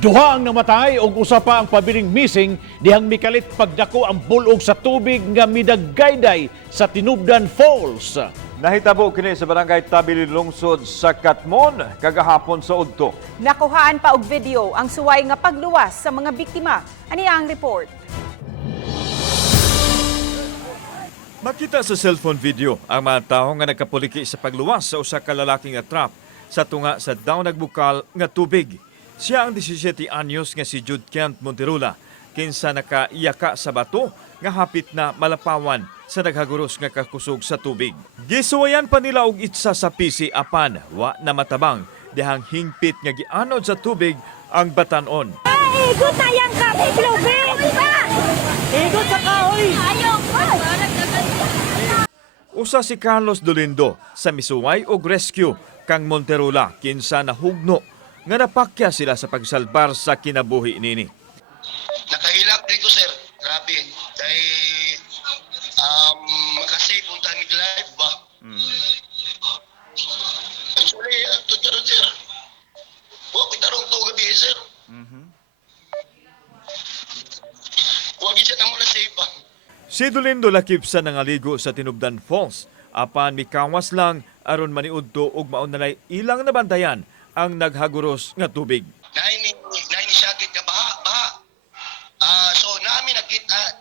Duha ang namatay ug usa pa ang pabiling missing dihang mikalit pagdako ang bul-og sa tubig nga midagayday sa Tinubdan Falls. Nahitabo kini sa barangay Tabilin Lungsod sa Catmon kagahapon sa udto. Nakuhaan pa og video ang suway nga pagluwas sa mga biktima. Ani ang report? Makita sa cellphone video ang mga tawo nga nagkapuliki sa pagluwas sa usa ka lalaking nga trap sa tunga sa daw nagbukal nga tubig. Siya ang 17 anyos nga si Jude Kent Monterula kinsa nakaiyaka sa bato nga hapit na malapawan sa naghaguros nga kakusog sa tubig. Gisuwayan pa nila og itsa sa PC apan wa na matabang dihang hingpit nga gianod sa tubig ang batanon. Igot na yang kapit lubid! Igot sa kahoy! Usa si Carlos Dolindo sa misuway og rescue kang Monterula kinsa nahugno nga napakya sila sa pagsalbar sa kinabuhi nini. Nakahilap dito sir, grabe. Dahil makasave punta ni life ba? Actually, ito karon sir. Huwag itarong to gabi sir. Huwag siya na muna save ba? Si Dolindo lakip sa nangaligo sa Tinubdan Falls. Apan mikawas lang aron maniudto og maunalay ilang nabantayan ang naghaguros nga tubig. Naini sakit ka baha. So namin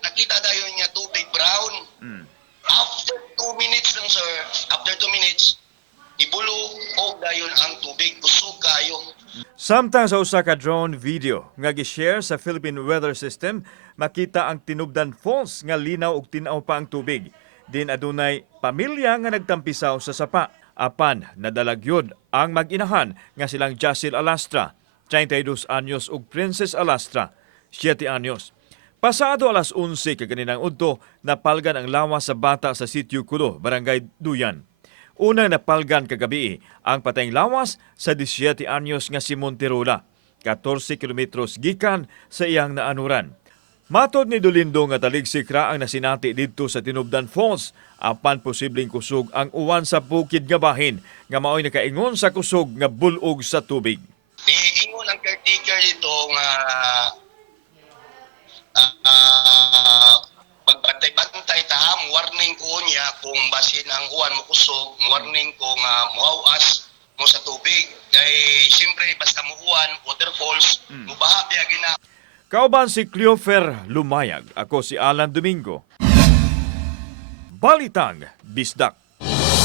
nakita dayo niya tubig brown. After 2 minutes lang sir, after 2 minutes, ibulo og dayon ang tubig, busog kayo. Samtang sa usa ka drone video nga gi-share sa Philippine Weather System, makita ang Tinubdan Falls nga linaw ug tin-aw pa ang tubig. Din adunay pamilya nga nagtampisaw sa sapa. Apan nadalagyod ang mag-inahan nga silang Jacil Alastra, 32 anyos ug Princess Alastra, 7 anyos. Pasado alas 11 kaganinang udto, napalgan ang lawas sa bata sa Sitio Kulo, Barangay Duyan. Unang napalgan kagabi ang patayng lawas sa 17 anyos nga si Monterula, 14 kilometros gikan sa iyang naanuran. Matod ni Dolindo nga taligsikra ang nasinati didto sa Tinubdan Falls, apan posibleng kusog ang uwan sa bukid nga bahin nga mao'y nakaingon sa kusog nga bul-og sa tubig. Ingon ang caretaker dito nga pagbantay-bantay taham, warning ko niya kung basin ang uwan mo kusog, warning ko nga muawas mo sa tubig. Kaya siyempre basta mo uwan, waterfalls, mubaha biya gina. Kauban si Cleofer Lumayag, ako si Alan Domingo. Balitang Bisdak.